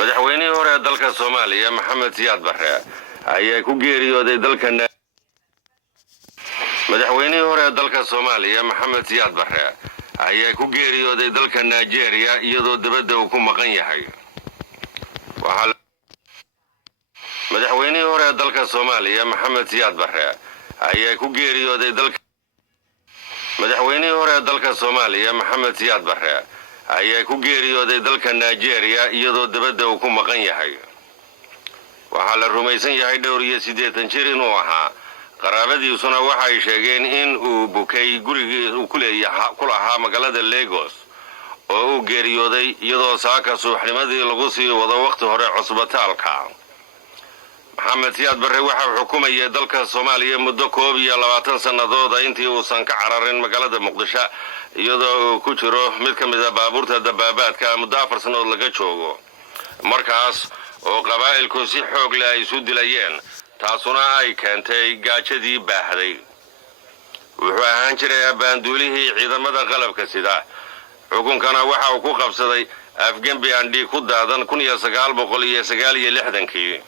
madaxweynihii hore ee dalka Soomaaliya Maxamed Siyaad Barre ayaa ku geeriyooday dalka madaxweynihii hore ee dalka Soomaaliya Maxamed Siyaad Barre ayaa ku geeriyooday dalka Nigeria iyadoo dibadda uu ku maqan yahay madaxweynihii hore ee dalka Soomaaliya Maxamed Siyaad Barre ayaa ku geeriyooday dalka madaxweynihii hore ee dalka Soomaaliya Maxamed Siyaad Barre ayaa ku geeriyooday dalka Nigeria iyadoo dibadda uu ku maqan yahay waxa la rumaysan yahay dhowr iyo 80 jir inuu ahaa qaraabadiisuna waxay sheegeen in uu bukay gurigii uu ku lahaa magaalada Lagos oo uu geeriyooday iyadoo saaka subaxnimadii lagu sii wado waqti hore cusbitaalka Maxamed Siyaad Barre waxa uu xukumayay dalka Soomaaliya muddo 20 sanadood intii uu san ka cararin magaalada Muqdisho iyadoo uu ku jiro mid ka mid ah baabuurta dabaabaadka muddo 4 sanadood laga joogo markaas oo qabaa'ilku si xoog leh ay isu dilayeen taasuna ay keentay gaajadii baahday wuxuu ahaan jiray abaanduulihii ciidamada qalabka sida xukunkana waxa uu ku qabsaday afgembi aan dhiig ku daadan 1969